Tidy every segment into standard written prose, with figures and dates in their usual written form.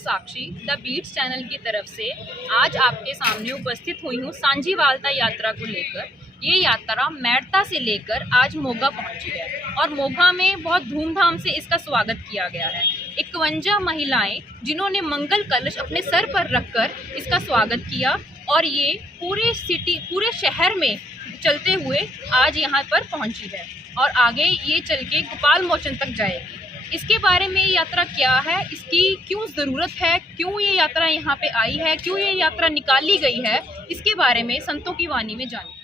Sakshi the beats channel की तरफ से आज आपके सामने उपस्थित हुई हूँ सांझी वालता यात्रा को लेकर। ये यात्रा मेड़ता से लेकर आज मोगा पहुंची है और मोगा में बहुत धूमधाम से इसका स्वागत किया गया है। 51 महिलाएं जिन्होंने मंगल कलश अपने सर पर रखकर इसका स्वागत किया और ये पूरे शहर में चलते हुए आज यहाँ पर पहुंची है और आगे ये चल के गोपाल मोचन तक जाएगी। इसके बारे में ये यात्रा क्या है, इसकी क्यों ज़रूरत है, क्यों ये यात्रा यहाँ पे आई है, क्यों ये यात्रा निकाली गई है, इसके बारे में संतों की वाणी में जानें।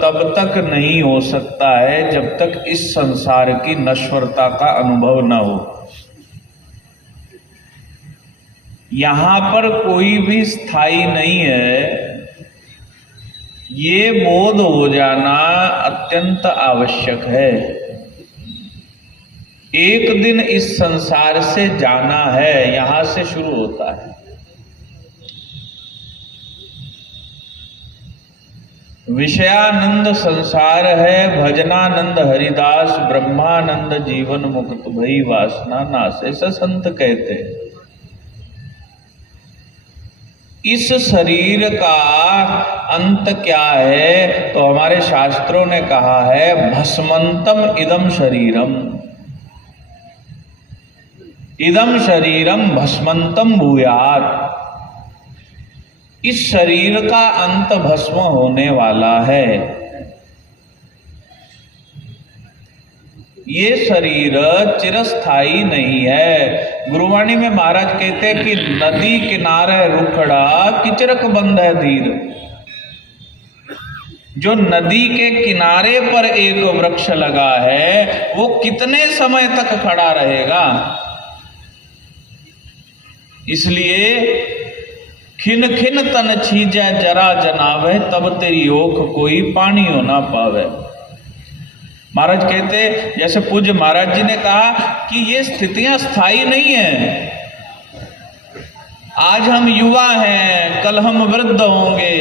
तब तक नहीं हो सकता है जब तक इस संसार की नश्वरता का अनुभव न हो। यहां पर कोई भी स्थायी नहीं है, ये बोध हो जाना अत्यंत आवश्यक है। एक दिन इस संसार से जाना है, यहां से शुरू होता है। विषयानंद संसार है, भजनानंद हरिदास, ब्रह्मानंद जीवन मुक्त भई वासना नासे, ऐसा संत कहते हैं। इस शरीर का अंत क्या है? तो हमारे शास्त्रों ने कहा है भस्मंतम इदम शरीरम, इदम शरीरम भस्मंतम भूयात्। इस शरीर का अंत भस्म होने वाला है। ये शरीर चिरस्थायी नहीं है। गुरुवाणी में महाराज कहते हैं कि नदी किनारे रुखड़ा किचरक बंद है धीर। जो नदी के किनारे पर एक वृक्ष लगा है वो कितने समय तक खड़ा रहेगा? इसलिए खिन खिन तन छीजै जरा जनावे, तब तेरी ओख कोई पानी हो ना पावे। महाराज कहते, जैसे पूज्य महाराज जी ने कहा कि ये स्थितियां स्थायी नहीं है। आज हम युवा हैं, कल हम वृद्ध होंगे।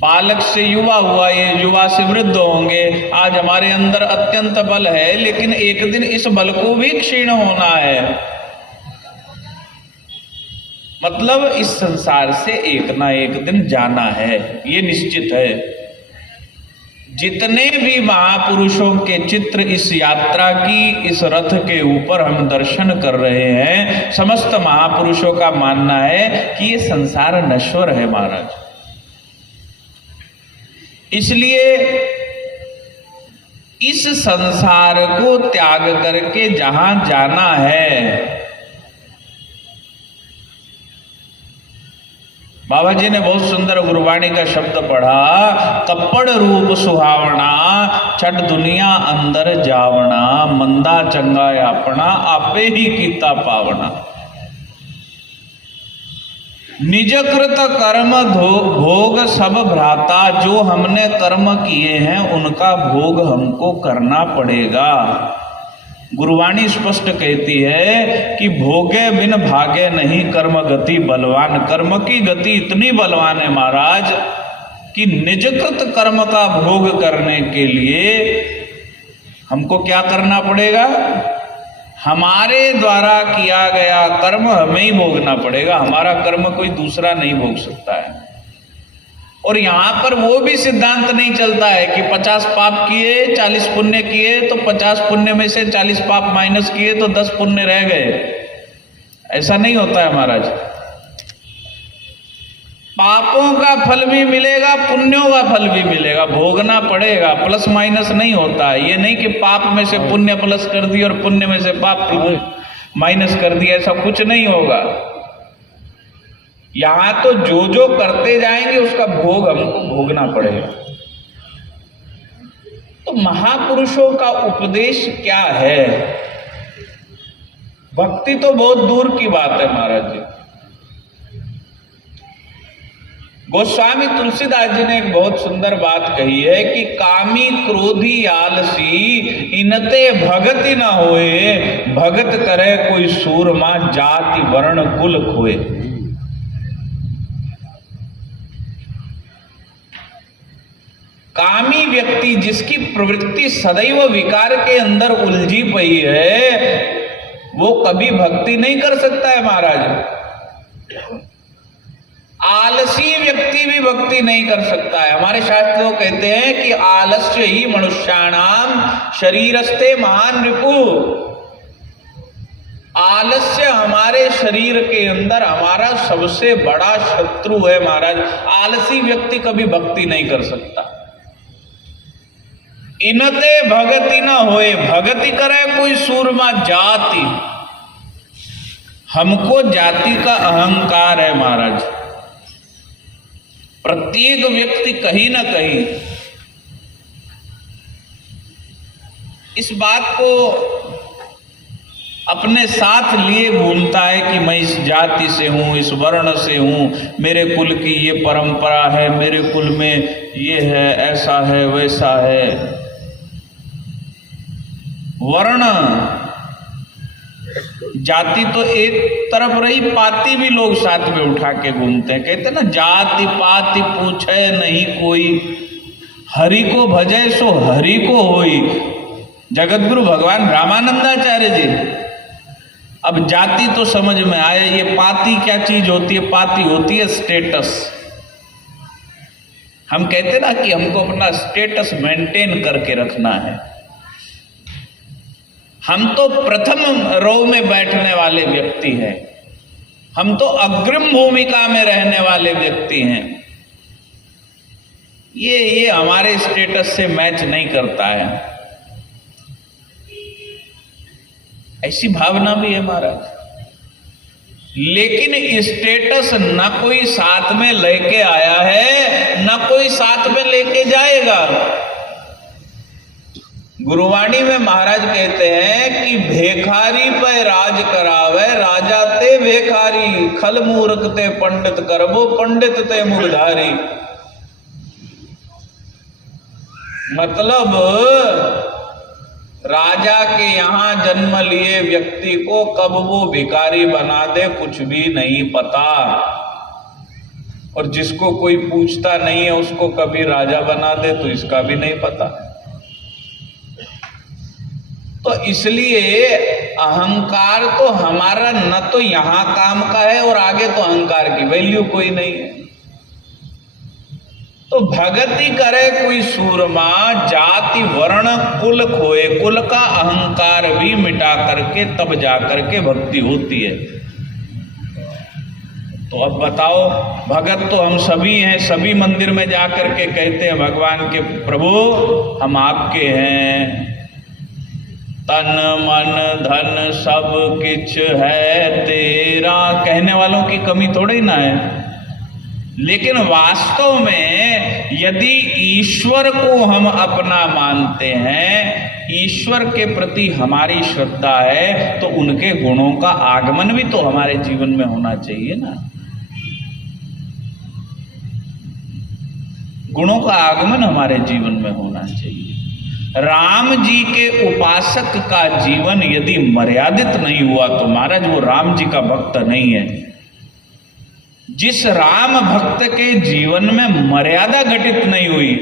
बालक से युवा हुआ, ये युवा से वृद्ध होंगे। आज हमारे अंदर अत्यंत बल है, लेकिन एक दिन इस बल को भी क्षीण होना है। मतलब इस संसार से एक ना एक दिन जाना है, ये निश्चित है। जितने भी महापुरुषों के चित्र इस यात्रा की, इस रथ के ऊपर हम दर्शन कर रहे हैं, समस्त महापुरुषों का मानना है कि ये संसार नश्वर है महाराज। इसलिए इस संसार को त्याग करके जहां जाना है, बाबा जी ने बहुत सुंदर गुरुवाणी का शब्द पढ़ा, कपड़ रूप सुहावना, छठ दुनिया अंदर जावना, मंदा चंगा अपना, आपे ही कीता पावना। निज कृत कर्म भोग सब भ्राता, जो हमने कर्म किए हैं उनका भोग हमको करना पड़ेगा। गुरुवाणी स्पष्ट कहती है कि भोगे बिन भागे नहीं, कर्म गति बलवान। कर्म की गति इतनी बलवान है महाराज कि निजकृत कर्म का भोग करने के लिए हमको क्या करना पड़ेगा? हमारे द्वारा किया गया कर्म हमें ही भोगना पड़ेगा, हमारा कर्म कोई दूसरा नहीं भोग सकता है। और यहां पर वो भी सिद्धांत नहीं चलता है कि 50 पाप किए 40 पुण्य किए तो 50 पुण्य में से 40 पाप माइनस किए तो 10 पुण्य रह गए। ऐसा नहीं होता है महाराज। पापों का फल भी मिलेगा, पुण्यों का फल भी मिलेगा, भोगना पड़ेगा, प्लस माइनस नहीं होता है। ये नहीं कि पाप में से पुण्य प्लस कर दिया और पुण्य में से पाप माइनस कर दिया, ऐसा कुछ नहीं होगा। यहां तो जो जो करते जाएंगे उसका भोग हमको भोगना पड़ेगा। तो महापुरुषों का उपदेश क्या है? भक्ति तो बहुत दूर की बात है महाराज जी। गोस्वामी तुलसीदास जी ने एक बहुत सुंदर बात कही है कि कामी क्रोधी आलसी इनते भगति न होए, भगत करे कोई सूरमा जाति वर्ण कुल खोए। कामी व्यक्ति जिसकी प्रवृत्ति सदैव विकार के अंदर उलझी पई है वो कभी भक्ति नहीं कर सकता है महाराज। आलसी व्यक्ति भी भक्ति नहीं कर सकता है। हमारे शास्त्र कहते हैं कि आलस्य ही मनुष्याणाम शरीरस्ते महान रिपु। आलस्य हमारे शरीर के अंदर हमारा सबसे बड़ा शत्रु है महाराज। आलसी व्यक्ति कभी भक्ति नहीं कर सकता। इनते भगति न होए, भगति करे कोई सूरमा जाति। हमको जाति का अहंकार है महाराज। प्रत्येक व्यक्ति कहीं ना कहीं इस बात को अपने साथ लिए घूमता है कि मैं इस जाति से हूं, इस वर्ण से हूं, मेरे कुल की ये परंपरा है, मेरे कुल में ये है, ऐसा है, वैसा है। वर्ण जाति तो एक तरफ रही, पाति भी लोग साथ में उठा के घूमते हैं। कहते हैं ना, जाति पाति पूछे नहीं कोई, हरि को भजे सो हरि को होई। जगतगुरु भगवान रामानंदाचार्य जी। अब जाति तो समझ में आया, ये पाति क्या चीज होती है? पाति होती है स्टेटस। हम कहते ना कि हमको अपना स्टेटस मेंटेन करके रखना है। हम तो प्रथम रो में बैठने वाले व्यक्ति हैं, हम तो अग्रिम भूमिका में रहने वाले व्यक्ति हैं। ये हमारे स्टेटस से मैच नहीं करता है। ऐसी भावना भी है महाराज। लेकिन स्टेटस न कोई साथ में लेके आया है, न कोई साथ में लेके जाएगा। गुरुवाणी में महाराज कहते हैं कि भेखारी पे राज करावे, राजा ते भेखारी, खल मूर्ख ते पंडित करबो, पंडित ते मुखधारी। मतलब राजा के यहां जन्म लिए व्यक्ति को कब वो भिखारी बना दे कुछ भी नहीं पता, और जिसको कोई पूछता नहीं है उसको कभी राजा बना दे तो इसका भी नहीं पता। तो इसलिए अहंकार तो हमारा न तो यहां काम का है और आगे तो अहंकार की वैल्यू कोई नहीं है। तो भगति करे कोई सूरमा, जाति वर्ण कुल खोए। कुल का अहंकार भी मिटा करके तब जा करके भक्ति होती है। तो अब बताओ, भगत तो हम सभी हैं, सभी मंदिर में जा करके कहते हैं भगवान के प्रभु हम आपके हैं, तन मन धन सब किछ है तेरा। कहने वालों की कमी थोड़ी ना है। लेकिन वास्तव में यदि ईश्वर को हम अपना मानते हैं, ईश्वर के प्रति हमारी श्रद्धा है, तो उनके गुणों का आगमन भी तो हमारे जीवन में होना चाहिए ना। गुणों का आगमन हमारे जीवन में होना चाहिए। राम जी के उपासक का जीवन यदि मर्यादित नहीं हुआ तो महाराज वो राम जी का भक्त नहीं है। जिस राम भक्त के जीवन में मर्यादा घटित नहीं हुई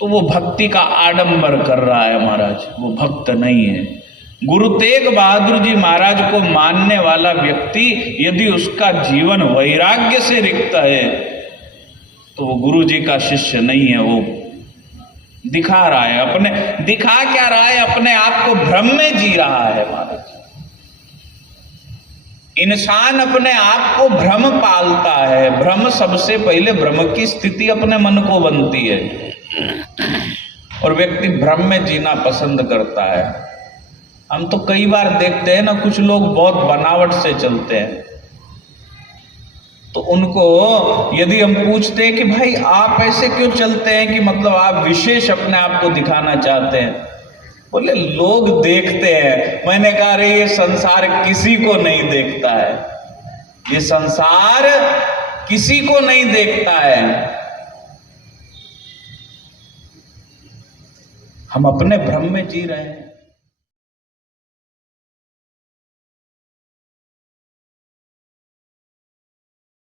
तो वो भक्ति का आडंबर कर रहा है महाराज, वो भक्त नहीं है। गुरु तेग बहादुर जी महाराज को मानने वाला व्यक्ति यदि उसका जीवन वैराग्य से रिक्त है तो वो गुरु जी का शिष्य नहीं है। वो दिखा रहा है दिखा क्या रहा है, अपने आप को भ्रम में जी रहा है। महाराज, इंसान अपने आप को भ्रम पालता है। भ्रम सबसे पहले भ्रम की स्थिति अपने मन को बनती है और व्यक्ति भ्रम में जीना पसंद करता है। हम तो कई बार देखते हैं ना, कुछ लोग बहुत बनावट से चलते हैं, तो उनको यदि हम पूछते हैं कि भाई आप ऐसे क्यों चलते हैं, कि मतलब आप विशेष अपने आप को दिखाना चाहते हैं, बोले लोग देखते हैं। मैंने कहा अरे ये संसार किसी को नहीं देखता है, ये संसार किसी को नहीं देखता है। हम अपने भ्रम में जी रहे हैं।